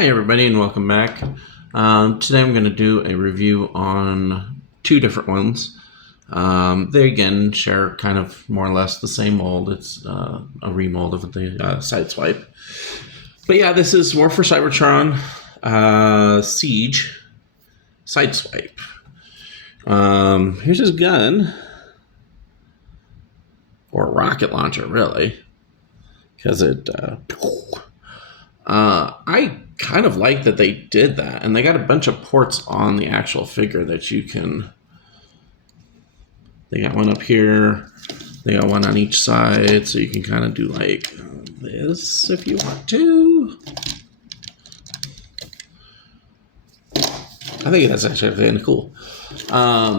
Hi everybody and welcome back. Today I'm going to do a review on two different ones. They again share kind of more or less the same mold. It's a remold of the Sideswipe. But yeah, this is War for Cybertron Siege Sideswipe. Here's his gun. Or rocket launcher, really. Because I kind of like that they did that, and they got a bunch of ports on the actual figure that you can. They got one up here, they got one on each side, so you can kind of do like this if you want to. I think that's actually kind of cool.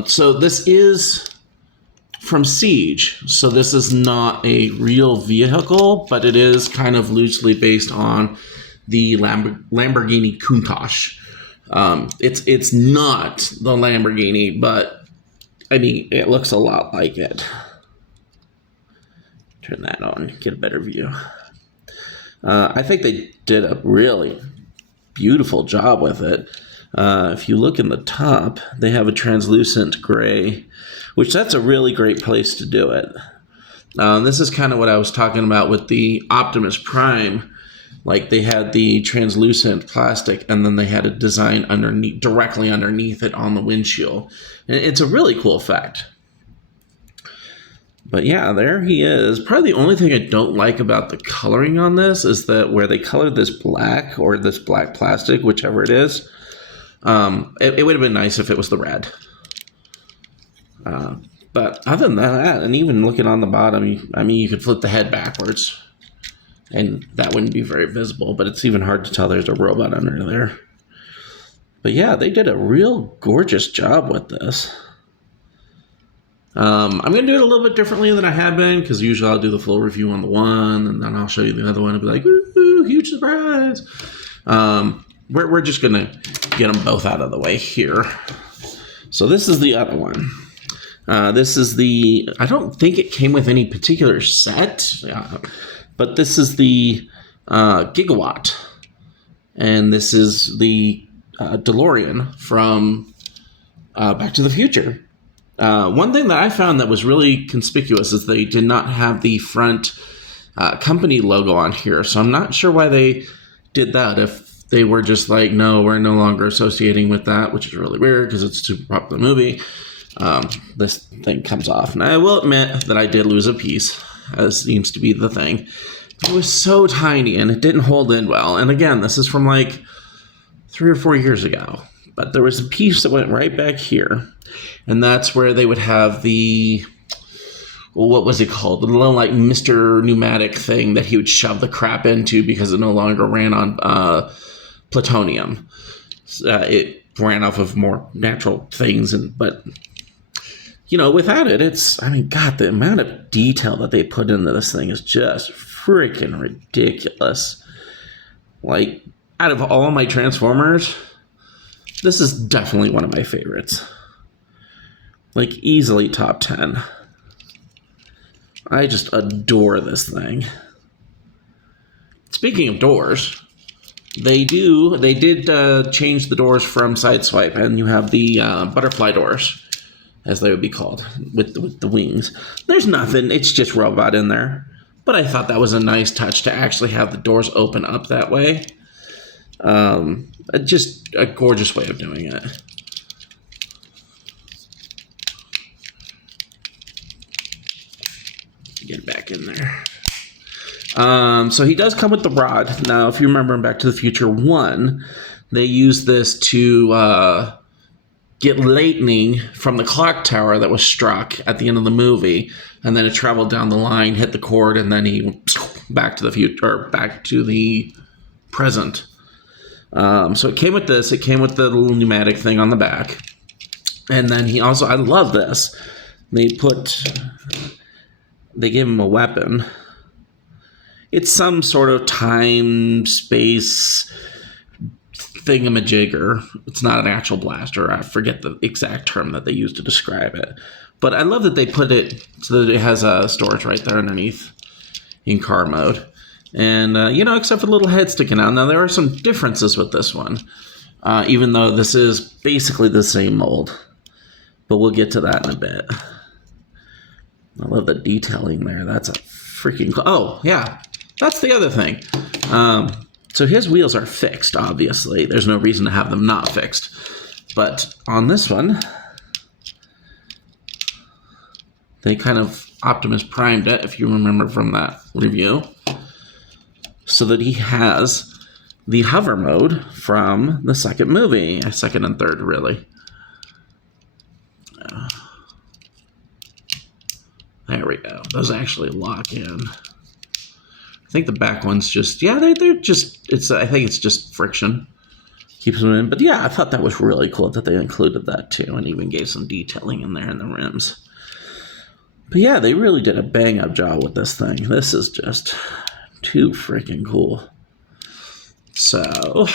So this is from Seige, so this is not a real vehicle, but it is kind of loosely based on the Lamborghini Countach. It's not the Lamborghini, but I mean, it looks a lot like it. Turn that on, get a better view. I think they did a really beautiful job with it. If you look in the top, they have a translucent gray, which that's a really great place to do it. This is kind of what I was talking about with the Optimus Prime. Like they had the translucent plastic, and then they had a design underneath, directly underneath it on the windshield. And it's a really cool effect. But yeah, there he is. Probably the only thing I don't like about the coloring on this is that where they colored this black or this black plastic, whichever it is, it would have been nice if it was the red. But other than that, and even looking on the bottom, I mean, you could flip the head backwards, and that wouldn't be very visible, but it's even hard to tell there's a robot under there. But yeah, they did a real gorgeous job with this. I'm going to do it a little bit differently than I have been, because usually I'll do the full review on the one, and then I'll show you the other one and be like, woo, huge surprise. We're just going to get them both out of the way here. So this is the other one. This is the, I don't think it came with any particular set, but this is the Gigawatt. And this is the DeLorean from Back to the Future. One thing that I found that was really conspicuous is they did not have the front company logo on here. So I'm not sure why they did that. If they were just like, no, we're no longer associating with that, which is really weird because it's a super popular movie. This thing comes off. And I will admit that I did lose a piece, as seems to be the thing. It was so tiny and it didn't hold in well. And again, this is from like 3 or 4 years ago. But there was a piece that went right back here. And that's where they would have the, well, what was it called? The little like Mr. Pneumatic thing that he would shove the crap into because it no longer ran on plutonium. It ran off of more natural things, but you know, without it, it's, I mean, God, the amount of detail that they put into this thing is just freaking ridiculous. Like, out of all my Transformers, this is definitely one of my favorites. Like, easily top 10. I just adore this thing. Speaking of doors, they did change the doors from Sideswipe, and you have the butterfly doors, as they would be called, with the wings. There's nothing, it's just robot in there. But I thought that was a nice touch to actually have the doors open up that way. Just a gorgeous way of doing it. Get back in there. So he does come with the rod. Now, if you remember in Back to the Future 1, they used this to get lightning from the clock tower that was struck at the end of the movie, and then it traveled down the line, hit the cord, and then he went back to the future, or back to the present. So it came with this. It came with the little pneumatic thing on the back, and then he also, I love this. They gave him a weapon. It's some sort of time, space thingamajigger. It's not an actual blaster. I forget the exact term that they use to describe it. But I love that they put it so that it has a storage right there underneath in car mode. And, except for the little head sticking out. Now, there are some differences with this one, even though this is basically the same mold. But we'll get to that in a bit. I love the detailing there. That's a freaking... Oh, yeah. That's the other thing. So his wheels are fixed, obviously. There's no reason to have them not fixed. But on this one, they kind of Optimus Primed it, if you remember from that review, so that he has the hover mode from the second movie. Second and third, really. There we go. Those actually lock in. I think the back one's just, yeah, they're just, I think it's just friction. Keeps them in. But yeah, I thought that was really cool that they included that too, and even gave some detailing in there in the rims. But yeah, they really did a bang-up job with this thing. This is just too freaking cool. So,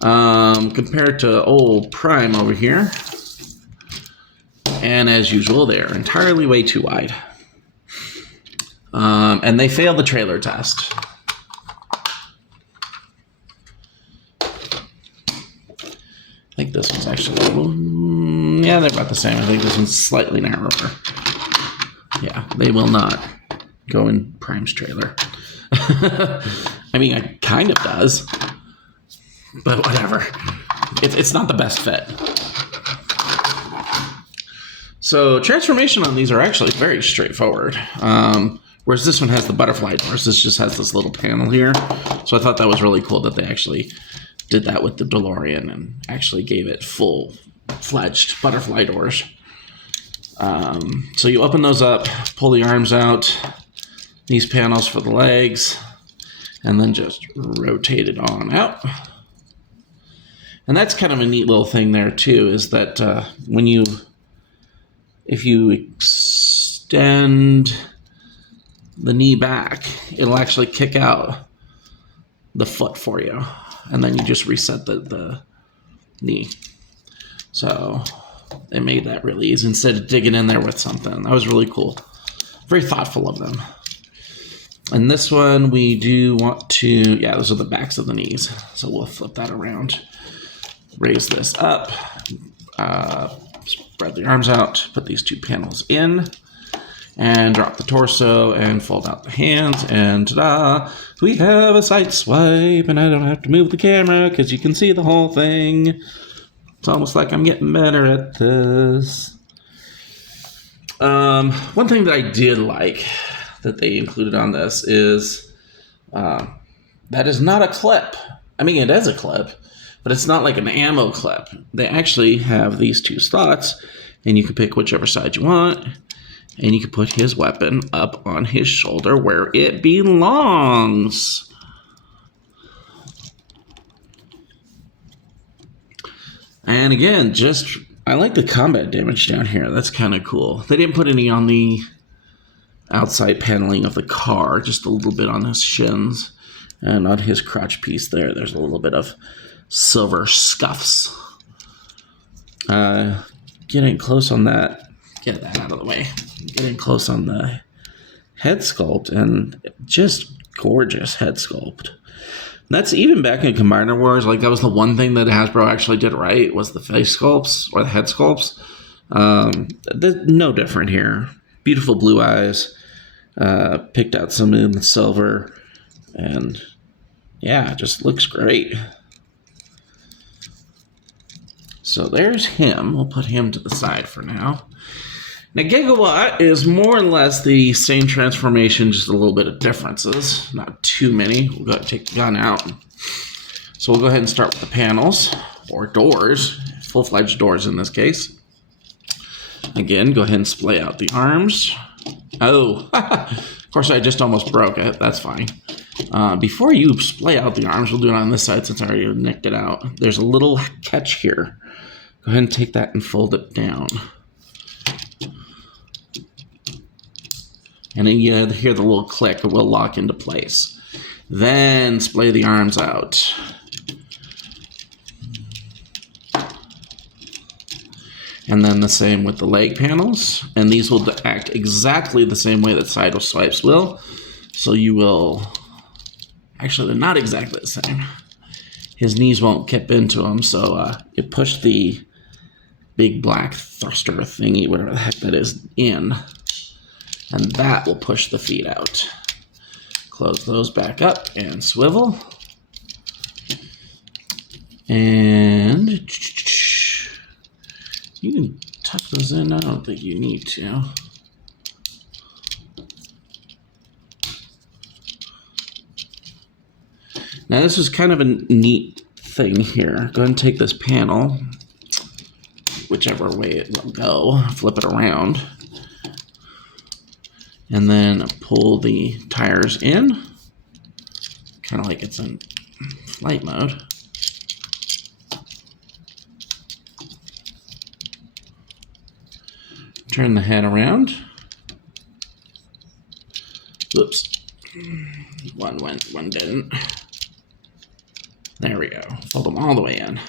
compared to old Prime over here, and as usual, they're entirely way too wide. And they failed the trailer test. I think this one's actually, yeah, they're about the same. I think this one's slightly narrower. Yeah, they will not go in Prime's trailer. I mean, it kind of does, but whatever. It's not the best fit. So transformation on these are actually very straightforward. Whereas this one has the butterfly doors. This just has this little panel here. So I thought that was really cool that they actually did that with the DeLorean and actually gave it full-fledged butterfly doors. So you open those up, pull the arms out, these panels for the legs, and then just rotate it on out. And that's kind of a neat little thing there too, is that if you extend the knee back, it'll actually kick out the foot for you. And then you just reset the knee. So they made that really easy instead of digging in there with something. That was really cool. Very thoughtful of them. And this one we do want to, yeah, those are the backs of the knees. So we'll flip that around. Raise this up. Spread the arms out. Put these two panels in. And drop the torso and fold out the hands. And ta-da! We have a Sideswipe, and I don't have to move the camera because you can see the whole thing. It's almost like I'm getting better at this. One thing that I did like that they included on this is that is not a clip. I mean, it is a clip, but it's not like an ammo clip. They actually have these two slots, and you can pick whichever side you want. And you can put his weapon up on his shoulder where it belongs. And again, I like the combat damage down here. That's kind of cool. They didn't put any on the outside paneling of the car, just a little bit on his shins. And on his crotch piece there, there's a little bit of silver scuffs. Getting close on that. Get that out of the way. Getting close on the head sculpt, and just gorgeous head sculpt. And that's even back in Combiner Wars. Like, that was the one thing that Hasbro actually did right, was the face sculpts or the head sculpts. No different here. Beautiful blue eyes. Picked out some in the silver, and yeah, it just looks great. So there's him. We'll put him to the side for now. Now, Gigawatt is more or less the same transformation, just a little bit of differences. Not too many. We'll go ahead and take the gun out. So we'll go ahead and start with the panels, or doors, full-fledged doors in this case. Again, go ahead and splay out the arms. Oh, of course I just almost broke it. That's fine. Before you splay out the arms, we'll do it on this side since I already nicked it out. There's a little catch here. Go ahead and take that and fold it down. And then you hear the little click, it will lock into place. Then splay the arms out. And then the same with the leg panels. And these will act exactly the same way that Sideswipes will. So you will... Actually, they're not exactly the same. His knees won't kip into them, so you push the big black thruster thingy, whatever the heck that is, in. And that will push the feet out. Close those back up and swivel. And you can tuck those in. I don't think you need to. Now this is kind of a neat thing here. Go ahead and take this panel, whichever way it will go, flip it around, and then pull the tires in, kind of like it's in flight mode. Turn the head around. Whoops. One went, one didn't. There we go. Fold them all the way in.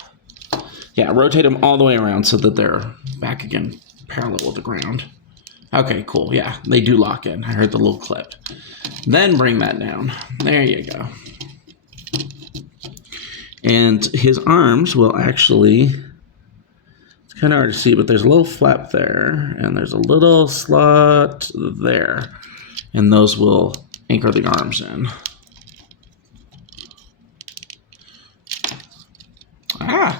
Yeah, rotate them all the way around so that they're back again, parallel with the ground. Okay, cool. Yeah, they do lock in. I heard the little clip. Then bring that down. There you go. And his arms will actually... It's kind of hard to see, but there's a little flap there, and there's a little slot there. And those will anchor the arms in. Ah!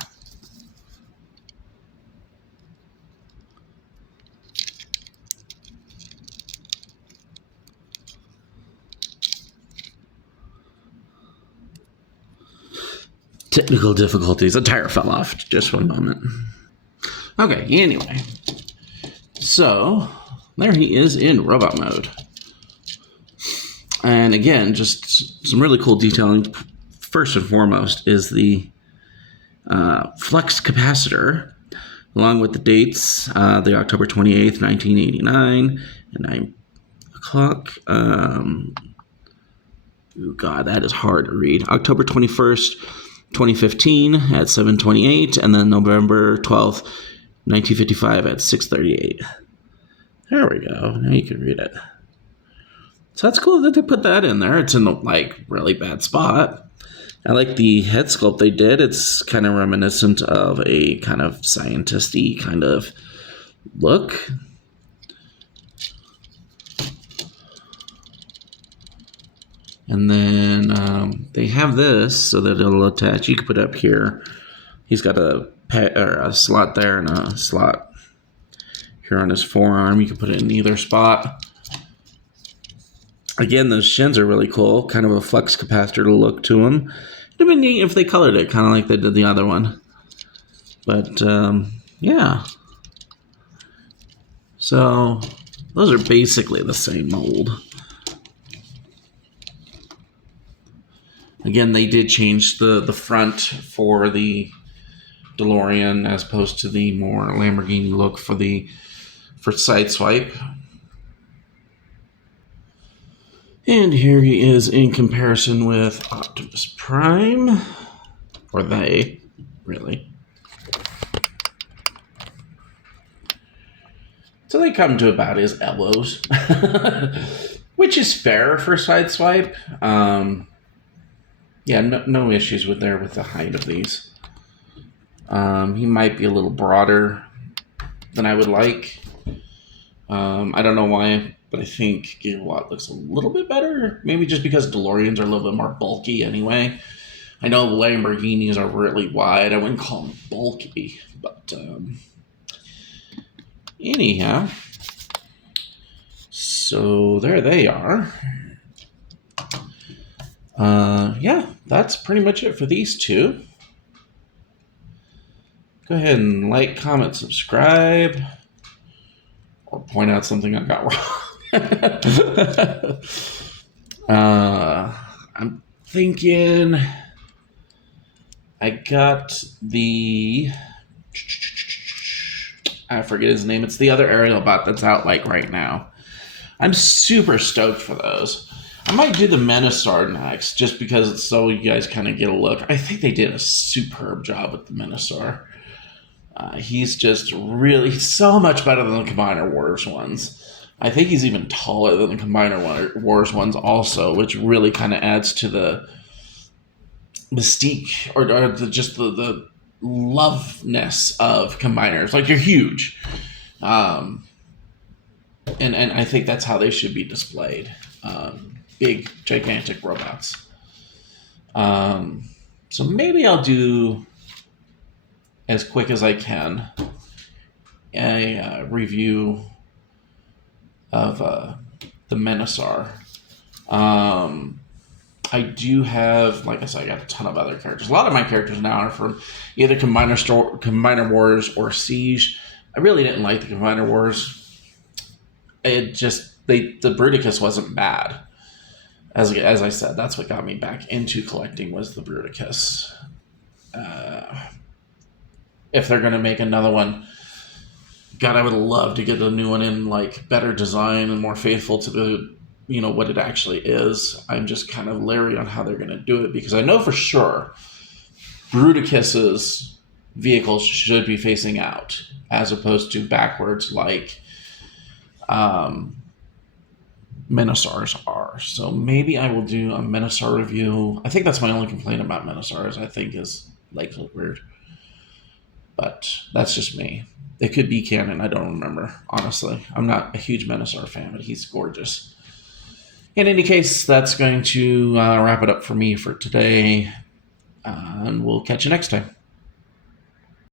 Technical difficulties. A tire fell off. Just one moment. Okay, anyway. So, there he is in robot mode. And again, just some really cool detailing. First and foremost is the flux capacitor, along with the dates, the October 28th, 1989, at 9 o'clock. Oh God, that is hard to read. October 21st, 2015 at 7:28, and then November 12th, 1955 at 6:38. There we go. Now you can read it. So that's cool that they put that in there. It's in the, like, really bad spot. I like the head sculpt they did. It's kind of reminiscent of a kind of scientist-y kind of look. And then they have this so that it'll attach. You can put it up here. He's got a slot there and a slot here on his forearm. You can put it in either spot. Again, those shins are really cool. Kind of a flux capacitor look to them. It'd be neat if they colored it, kind of like they did the other one. But, yeah. So, those are basically the same mold. Again, they did change the front for the DeLorean as opposed to the more Lamborghini look for Sideswipe. And here he is in comparison with Optimus Prime. Or they, really. So they come to about his elbows. Which is fair for Sideswipe. Yeah, no issues with the height of these. He might be a little broader than I would like. I don't know why, but I think Gigawatt looks a little bit better. Maybe just because DeLoreans are a little bit more bulky anyway. I know Lamborghinis are really wide. I wouldn't call them bulky, but anyhow. So there they are. Yeah, that's pretty much it for these two. Go ahead and like, comment, subscribe, or point out something I got wrong. I'm thinking I got I forget his name. It's the other aerial bot that's out like right now. I'm super stoked for those. I might do the Minosaur next, just because so you guys kind of get a look. I think they did a superb job with the Minosaur. He's just really so much better than the Combiner Wars ones. I think he's even taller than the Combiner Wars ones also, which really kind of adds to the mystique or just the loveness of Combiners. Like, you're huge. And I think that's how they should be displayed. Big, gigantic robots. So maybe I'll do, as quick as I can, a review of the Menasar. I do have, like I said, I got a ton of other characters. A lot of my characters now are from either Combiner Wars or Siege. I really didn't like the Combiner Wars. It just, the Bruticus wasn't bad. As I said, that's what got me back into collecting was the Bruticus. If they're going to make another one, God, I would love to get a new one in, like, better design and more faithful to the, what it actually is. I'm just kind of leery on how they're going to do it, because I know for sure Bruticus's vehicles should be facing out as opposed to backwards like Menasars are. So maybe I will do a Menasar review. I think that's my only complaint about Menasars. I think his legs look weird. But that's just me. It could be canon. I don't remember, honestly. I'm not a huge Menasar fan, but he's gorgeous. In any case, that's going to wrap it up for me for today. And we'll catch you next time.